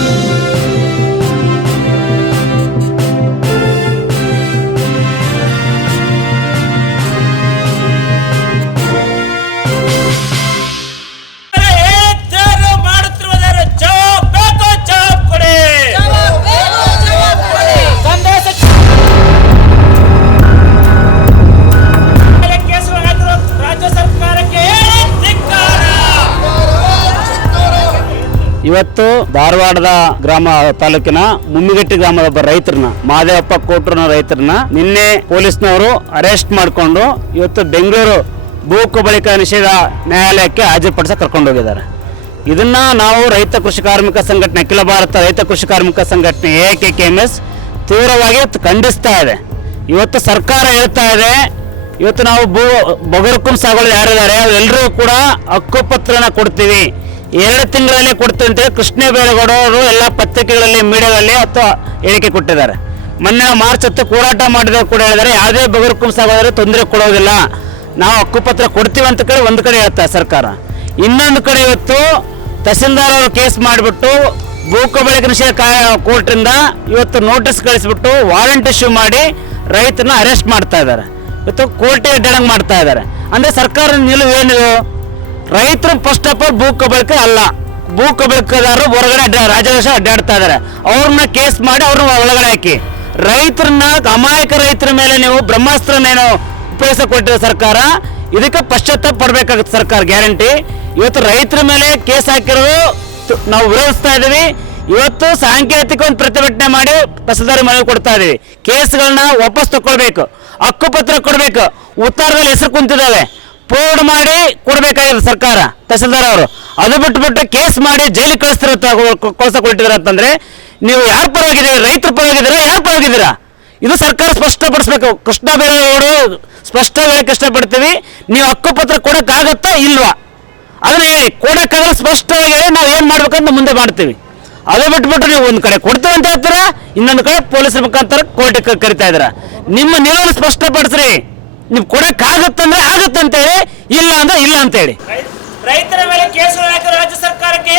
ರೈತರು ಇವತ್ತು ಧಾರವಾಡದ ಗ್ರಾಮ ತಾಲೂಕಿನ ಮುಮ್ಮಿಗಟ್ಟಿ ಗ್ರಾಮದ ಒಬ್ಬ ರೈತರನ್ನ, ಮಾದೇವಪ್ಪ ಕೋಟ್ರನ ರೈತರನ್ನ ನಿನ್ನೆ ಪೊಲೀಸ್ನವರು ಅರೆಸ್ಟ್ ಮಾಡಿಕೊಂಡು ಇವತ್ತು ಬೆಂಗಳೂರು ಭೂ ಬಳಿಕ ನಿಷೇಧ ನ್ಯಾಯಾಲಯಕ್ಕೆ ಹಾಜರುಪಡಿಸ ಕರ್ಕೊಂಡು ಹೋಗಿದ್ದಾರೆ. ಇದನ್ನ ನಾವು ರೈತ ಕೃಷಿ ಕಾರ್ಮಿಕ ಸಂಘಟನೆ, ಅಖಿಲ ಭಾರತ ರೈತ ಕೃಷಿ ಕಾರ್ಮಿಕ ಸಂಘಟನೆ A K K M S ತೀವ್ರವಾಗಿ ಖಂಡಿಸ್ತಾ ಇದೆ. ಇವತ್ತು ಸರ್ಕಾರ ಹೇಳ್ತಾ ಇದೆ, ಇವತ್ತು ನಾವು ಭೂ ಬಗರ್ಕುಂ ಸಾಗುಗಳು ಯಾರಿದ್ದಾರೆ ಅವರೆಲ್ಲರೂ ಕೂಡ ಹಕ್ಕುಪತ್ರನ ಕೊಡ್ತೀವಿ. ಎರಡು ತಿಂಗಳಲ್ಲೇ ಕೊಡ್ತೀವಿ ಕೃಷ್ಣ ಬೇಳೆಗೌಡ ಅವರು ಎಲ್ಲ ಪತ್ರಿಕೆಗಳಲ್ಲಿ ಮೀಡಿಯಾದಲ್ಲಿ ಅಥವಾ ಹೇಳಿಕೆ ಕೊಟ್ಟಿದ್ದಾರೆ. ಮೊನ್ನೆ ಮಾರ್ಚ್ ಹತ್ತು ಹೋರಾಟ ಮಾಡಿದವರು ಕೂಡ ಹೇಳಿದ್ದಾರೆ. ಯಾವುದೇ ಬಗರ್ಕುಂ ಸಾಗೋದ್ರೆ ತೊಂದರೆ ಕೊಡೋದಿಲ್ಲ. ನಾವು ಹಕ್ಕುಪತ್ರ ಕೊಡ್ತೀವಿ ಅಂತ ಕಡೆ ಒಂದು ಕಡೆ ಹೇಳ್ತಾರೆ ಸರ್ಕಾರ. ಇನ್ನೊಂದು ಕಡೆ ಇವತ್ತು ತಹಸೀಲ್ದಾರ್ ಅವರು ಕೇಸ್ ಮಾಡಿಬಿಟ್ಟು ಭೂ ಕಬಳಿಕೆ ನಿಷೇಧ ಕೋರ್ಟ್ರಿಂದ ಇವತ್ತು ನೋಟಿಸ್ ಕಳಿಸ್ಬಿಟ್ಟು ವಾರಂಟ್ ಇಶ್ಯೂ ಮಾಡಿ ರೈತನ ಅರೆಸ್ಟ್ ಮಾಡ್ತಾ ಇದ್ದಾರೆ. ಇವತ್ತು ಕೋರ್ಟಿಗೆ ಅಡ್ಡಾಡಂಗೆ ಮಾಡ್ತಾ ಇದ್ದಾರೆ. ಅಂದ್ರೆ ಸರ್ಕಾರ ನಿಲುವು ಏನಿದು ರೈತರು ಫಸ್ಟ್ ಆಫ್ ಆಲ್ ಭೂ ಕಬಳಿಕೆ ಅಲ್ಲ. ಭೂ ಕಬಳಿಕೆದಾರರು ಹೊರಗಡೆ ರಾಜದೇಶ ಅಡ್ಡಾಡ್ತಾ ಇದ್ದಾರೆ ಅವ್ರನ್ನ ಕೇಸ್ ಮಾಡಿ ಅವ್ರನ್ನ ಒಳಗಡೆ ಹಾಕಿ. ರೈತರನ್ನ, ಅಮಾಯಕ ರೈತರ ಮೇಲೆ ನೀವು ಬ್ರಹ್ಮಾಸ್ತ್ರನೇನು ಉಪಯೋಗ ಕೊಟ್ಟಿರೋ ಸರ್ಕಾರ, ಇದಕ್ಕೆ ಪಶ್ಚಾತ್ತಾಪ ಪಡ್ಬೇಕಾಗುತ್ತೆ ಸರ್ಕಾರ ಗ್ಯಾರಂಟಿ ಇವತ್ತು ರೈತರ ಮೇಲೆ ಕೇಸ್ ಹಾಕಿರೋದು ನಾವು ವಿರೋಧಿಸ್ತಾ ಇದ್ದೀವಿ. ಇವತ್ತು ಸಾಂಕೇತಿಕ ಒಂದು ಪ್ರತಿಭಟನೆ ಮಾಡಿ ಪಸದಾರಿ ಮನವಿ ಕೊಡ್ತಾ ಇದೀವಿ ಕೇಸ್ಗಳನ್ನ ವಾಪಸ್ ತಗೊಳ್ಬೇಕು. ಹಕ್ಕುಪತ್ರ ಕೊಡಬೇಕು. ಉತ್ತರದಲ್ಲಿ ಹೆಸರು ಕುಂತಿದ್ದಾವೆ. ಪೂರ್ಣ ಮಾಡಿ ಕೊಡ್ಬೇಕಾಗಿರೋ ಸರ್ಕಾರ ತಹಸೀಲ್ದಾರ್ ಅವರು. ಅದು ಬಿಟ್ಟುಬಿಟ್ಟು ಕೇಸ್ ಮಾಡಿ ಜೈಲಿಗೆ ಕಳಿಸ್ತಿರ ಕಳ್ಸಕೊಟ್ಟಿದ್ರ ಅಂತಂದ್ರೆ ನೀವು ಯಾರ ಪರವಾಗಿದ್ದೀರಿ? ರೈತರ ಪರವಾಗಿದ್ದೀರಾ? ಯಾರ ಪರವಾಗಿದ್ದೀರಾ? ಇದು ಸರ್ಕಾರ ಸ್ಪಷ್ಟಪಡಿಸ್ಬೇಕು. ಕೃಷ್ಣ ಬೈರೇಗೌಡರು ಸ್ಪಷ್ಟ ಹೇಳಕ್ಕೆ ಇಷ್ಟಪಡ್ತೀವಿ ನೀವು ಹಕ್ಕುಪತ್ರ ಕೊಡಕ್ಕಾಗತ್ತಾ ಇಲ್ವಾ? ಅದನ್ನ ಹೇಳಿ. ಕೊಡಕ್ಕಾಗಲ್ಲ ಸ್ಪಷ್ಟವಾಗಿ ಹೇಳಿ ನಾವು ಏನು ಮಾಡ್ಬೇಕಂತ ಮುಂದೆ ಮಾಡ್ತೀವಿ. ಅದು ಬಿಟ್ಬಿಟ್ಟು ನೀವು ಒಂದು ಕಡೆ ಕೊಡ್ತೀವಿ ಅಂತ ಹೇಳ್ತೀರಾ? ಇನ್ನೊಂದು ಕಡೆ ಪೊಲೀಸರ ಮುಖಾಂತರ ಕೋರ್ಟಿಗೆ ಕರಿತಾ ಇದ್ದೀರಾ? ನಿಮ್ಮ ನಿಲುವನ್ನು ಸ್ಪಷ್ಟಪಡಿಸ್ರಿ. ನೀವು ಅಂತ ಆಗತ್ತಂತೇಳಿ ಇಲ್ಲ ಅಂದ್ರೆ ಇಲ್ಲ ಅಂತ ಹೇಳಿ ರೈತರ ಮೇಲೆ ಹಾಕಿರುವ ರಾಜ್ಯ ಸರ್ಕಾರಕ್ಕೆ